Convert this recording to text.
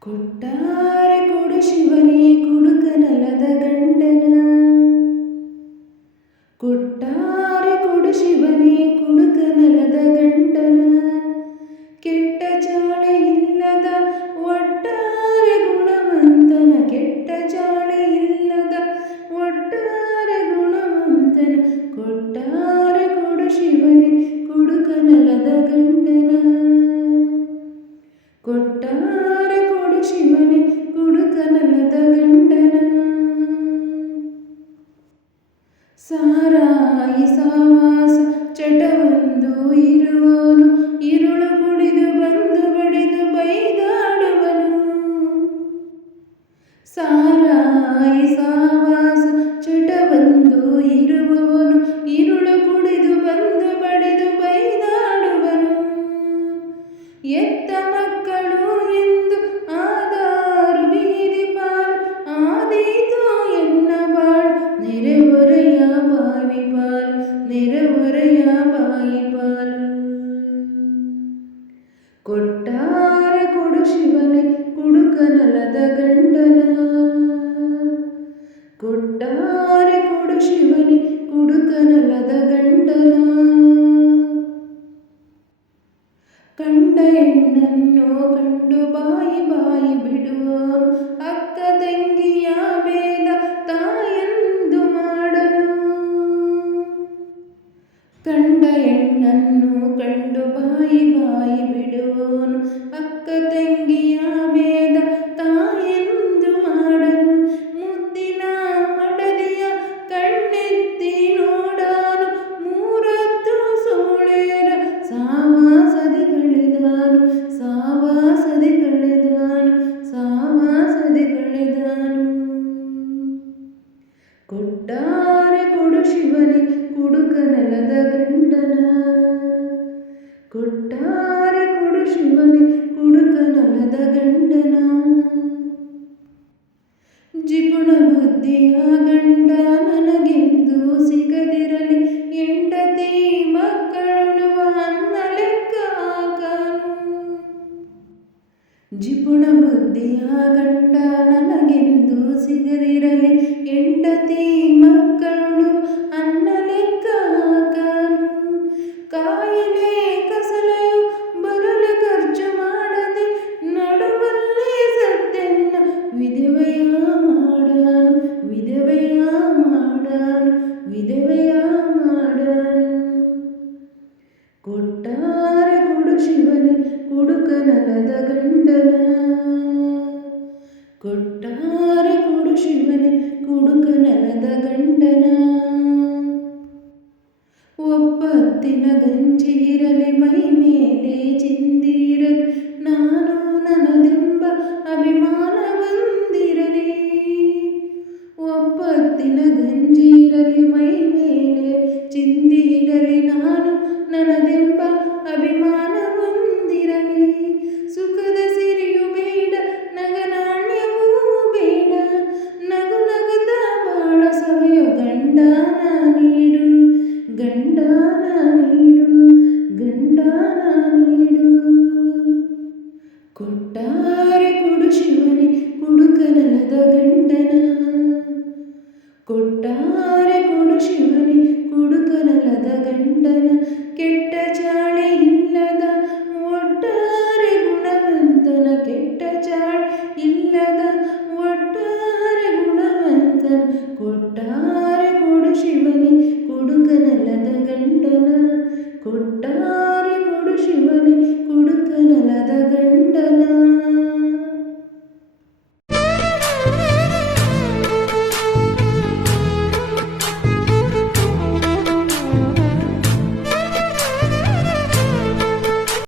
ಕೊಟ್ಟಾರೆ ಕೊಡು ಶಿವನೇ ಕುಡುಕನಲ್ಲದ ಗಂಡನ. ಕೊಟ್ಟಾರೆ ಕೊಡು ಶಿವನೇ ಕುಡುಕನಲ್ಲದ ಗಂಡನ. ಕೆಟ್ಟ ಚಾಳೆ ಇಲ್ಲದ ಒಟ್ಟಾರೆ ಗುಣವಂತನ. ಕೆಟ್ಟ ಚಾಳೆ ಇಲ್ಲದ ಒಟ್ಟಾರೆ ಗುಣವಂತನ. ಕೊಟ್ಟಾರೆ ಕೊಡು ಶಿವನೇ ಕುಡುಕನಲ್ಲದ ಗಂಡನ. sama ಕೊಟ್ಟಾರೆ ಕೊಡು ಶಿವನೇ ಕುಡುಕನಲದ ಗಂಡನ. ಕೊಟ್ಟಾರೆ ಕೊಡು ಶಿವನೇ ಬುದ್ಧಿಯ ಗಂಡ ನನಗೆಂದು ಸಿಗದಿರಲಿ. ಹೆಂಡತಿ ಮಕ್ಕಳು ಅನ್ನ ಲೆಕ್ಕ ಕಾಯಿಲೆ ಕಸಲೆಯು ಬರಲು ಖರ್ಚು ಮಾಡದೆ ನಡುವಲ್ಲೇ ಸತ್ಯನ್ನ ವಿಧವೆಯ ಮಾಡಾನು ವಿಧವೆಯ ಮಾಡಾನು ವಿಧವೆಯ ಮಾಡಾನು. ಕೊಟ್ಟಾರೆ ಕೊಡು ಶಿವನೇ ಕುಡುಕನಲದ ಗಂಡನ. ಕೊಟ್ಟಾರೆ ಕೊಡು ಶಿವನೇ ಕುಡುಕನಲದ ಗಂಡನ. ಒಪ್ಪತ್ತಿನ ಗಂಜಿ ಇರಲಿ, ಮೈ ಮೇಲೆ ಚಿಂದಿರಲಿ, ನಾನು ನನದೆಂಬ ಅಭಿಮಾನ ಬಂದಿರಲಿ ಒಪ್ಪತ್ತಿನ ಗಂಜಿ ಇರಲಿ, ಮೈ ಕೊಟ್ಟಾರೆ ಕೊಡು ಶಿವನೇ ಕುಡುಕನಲ್ಲದ ಗಂಡನ ಕೊಟ್ಟಾರೆ ಕೊಡು ಶಿವನೇ ಕುಡುಕನಲ್ಲದ ಗಂಡನ